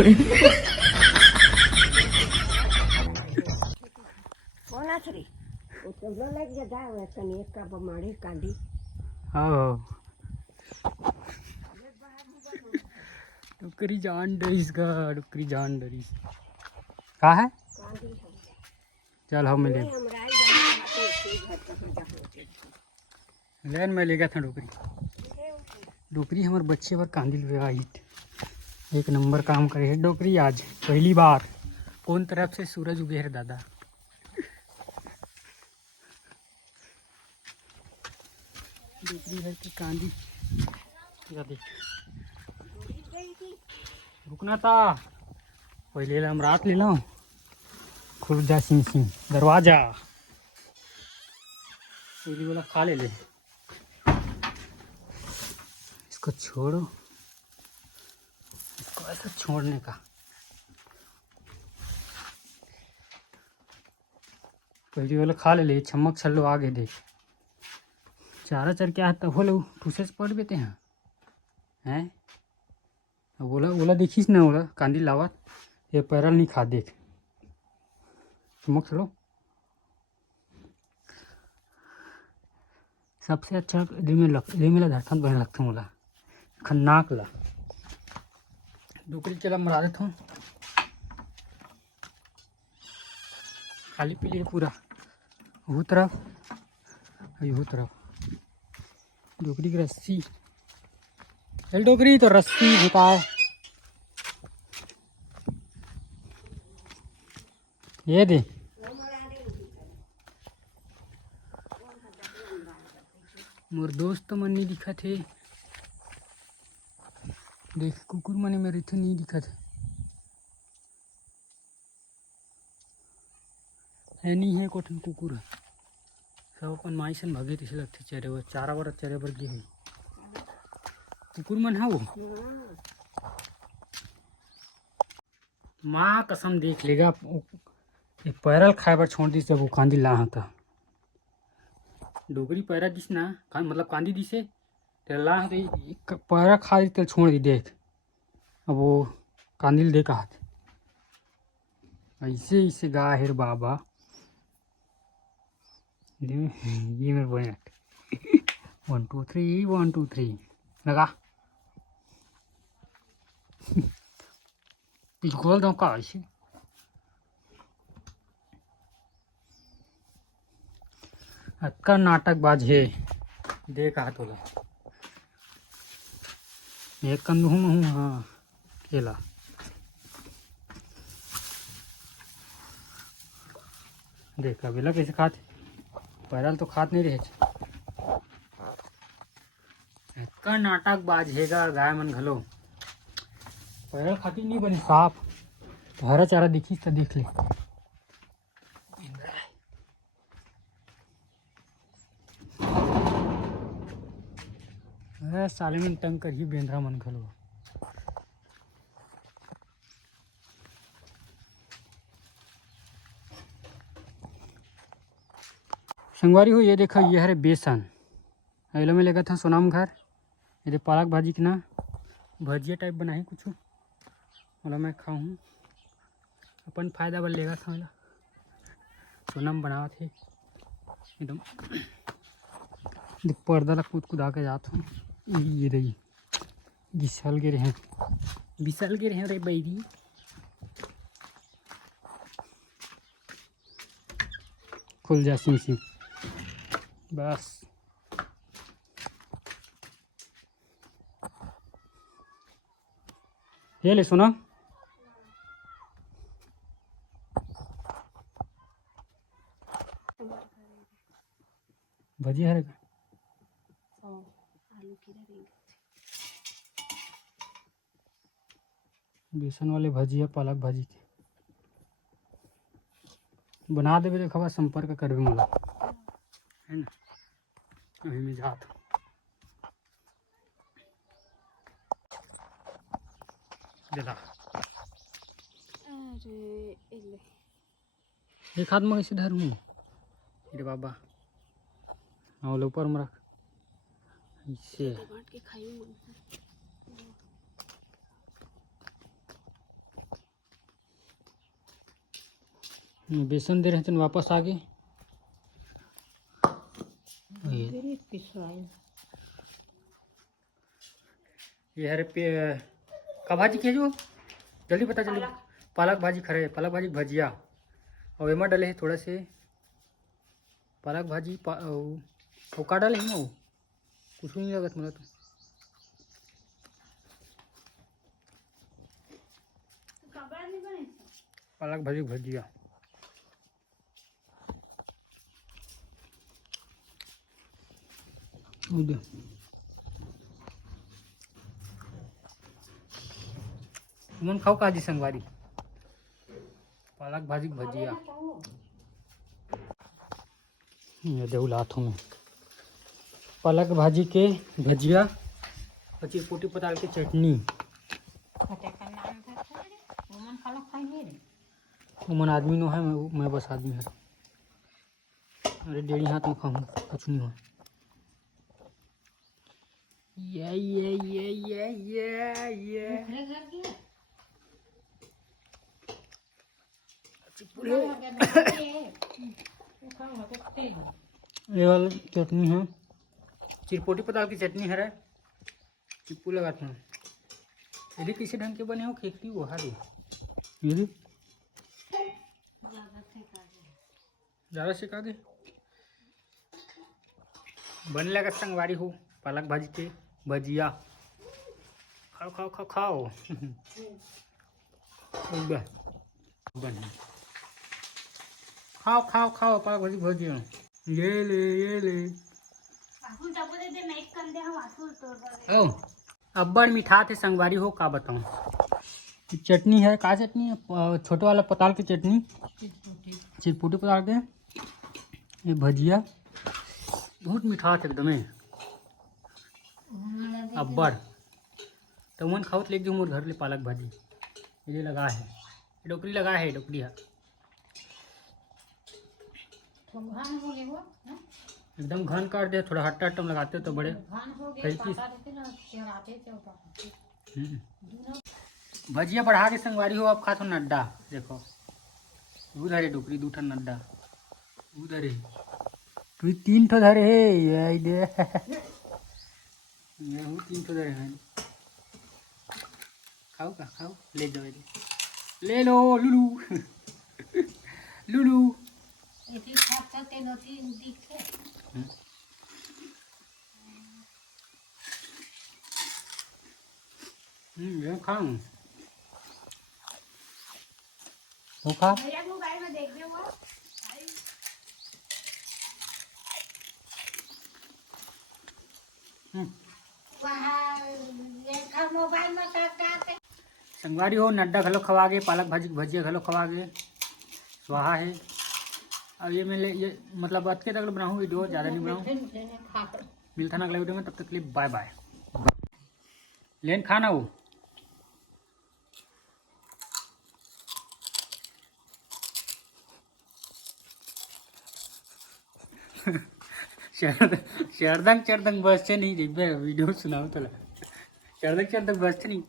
जोड़े बोला थरी वो तो लग गया है तनी एक का बमाड़ी कांदी हाँ डुकरी जान डरीस का डुकरी जान डरीस कहा है कांदी चल हम मिले हमरा आई जाने के घर पर जा होते लेन में ले गया था डुकरी डुकरी हमारे बच्चे पर कांदिल हुआ हिट एक नंबर काम करे है डोकरी आज पहली बार कौन तरफ से सूरज उगे है दादा डोकरी है कि कांदी या देख रुकना था पहले हम रात ले लो खुल जा सिंह सिंह दरवाजा पहली बोला खा ले इसको छोड़ो इसको ऐसा छोड़ने का पहली वाला खा ले चम्मक छल्लो आगे देख चारा चर क्या तब बोले ठूसे से पड़ बेते हैं बोला बोला देखिस ना बोला कांदी लावत ये पैरल नहीं खा देख चम्मक छलो सबसे अच्छा में धड़कन बने लगता बोला खन्नाक ला डुकरी चला मरा देता हूँ खाली पी लिए पूरा वो तरफ डोकरी की रस्सी चल डोकरी तो रस्सी झुकाओ ये दे मोर दोस्त मन नहीं दिखा थे देख कुकुर मने मेरे थे नहीं दिखा थे है नहीं है कोठन कुकुर सब अपन माइसन भगे थे लगते चेहरे वो चारा वर चेहरे पर गे हुई कुकुर मन है वो माँ कसम देख लेगा एक पैरल खाए पर छोड़ दी जब वो कांदी ला था डोगरी पैरा दिस ना मतलब कांदी दिसे तेरा ला तो पैरा खा दी तेल छोड़ दी देख अब वो कांदिल दे कहा ऐसे ऐसे गा हेर बाबा ये मेरे बोनेट 1 2 3 1 2 3 लगा खोल दो का ऐसे अक्का नाटकबाज है देख हाथ होला एक कंद हूँ हाँ केला देख अभी कैसे खाते पैरल तो खात नहीं रहे का नाटकबाज हैगा गाय मन घलो पैरल खाती नहीं बने साफ तो हरा चारा दिखी तो देख ले साले में टंग कर ही बेंद्रा मन घलो संगवारी हो ये देखो ये है बेसन अगले में लेगा था सोनाम घर ये पालक भाजी की ना भजिया टाइप बनाई कुछ मतलब मैं खाऊँ अपन फायदा बल लेगा था मतलब सोनाम बना थे एकदम पर्दा ला कूद कूदा के जाता हूँ ये रही बिसल गिरे हैं रे बैरी खुल जा सिंह सिंह बस ये ले सुना भजी हरे आलू की बेसन वाले भजिया पालक भाजी के बना देवे देखा संपर्क करबे मोला है ना अभी मैं जात दिला अरे एक हाथ में कैसे धरूँ अरे बाबा और ऊपर में रख ऐसे बेसन दे रहे थे वापस आ गए। मेरी पिसवाई ये हरे पे का भाजी के जो जल्दी पता जल्दी। पालक भाजी खरे, पालक भाजी भजिया और एमा डले है थोड़ा से पालक भाजी और का डाले है ना वो कुछ नहीं लगत मोला तो। पालक भाजी भजिया मन खाओ काजी संगवारी पालक भाजी भजिया। ये देउल हाथों में पालक भाजी के भजिया और चिरपोटी पताल की चटनी। उमन आदमी नो है, मैं बस आदमी है। अरे डेढ़ी हाथ में खाऊँ कुछ नहीं हुआ। ये ये वाला चटनी है, चिरपोटी पताल की चटनी है रे। चिप्पू लगाता हूँ यदि किसी ढंग के बने हो खेखती वो हारी यदि ज़्यादा सिखा दे बने लगा संगवारी हो पालक भाजी के भजिया। खाओ खाओ खाओ खाओ बन खाओ खाओ खाओ पालक भाजी भजिया। ये ले ओ अब्बड़ मीठा थे संगवारी हो का बताऊँ। चटनी है, का चटनी है? छोटे वाला पताल की चटनी, चिरपोटी पताल के ये भजिया बहुत मीठा थे एकदम अब्बड़। तो मन खाओ तो ले जाऊँ मोर घर ले पालक भाजी। ये लगा है डोकरी लगा है डोकरी है एकदम घन कर दे। थोड़ा हट्टा हट्टा में लगाते हो तो बड़े भजिया बढ़ा के संगवारी हो। अब खातो नड्डा देखो उधर है डोकरी दूठा नड्डा उधर है तू 3 ठो धरे है दे मैं हूँ 3 ठो धरे हैं। खाओ का खाओ ले जाओ ले लो लुलू लुलू ये खाऊं वो खा संगवारी हो नड्डा घलो खवा गए पालक भाजी भजिया घलो खवा गए स्वाहा है। अब ये मैं ये मतलब बात के तक बनाऊँ वीडियो ज़्यादा नहीं बनाऊँ। मिलता ना अगले वीडियो में, तब तक के लिए बाय बाय। लेन खाना वो शरदंग चरदंग बस से नहीं वीडियो सुनाओ तो शरदंग चरदंग बस से नहीं।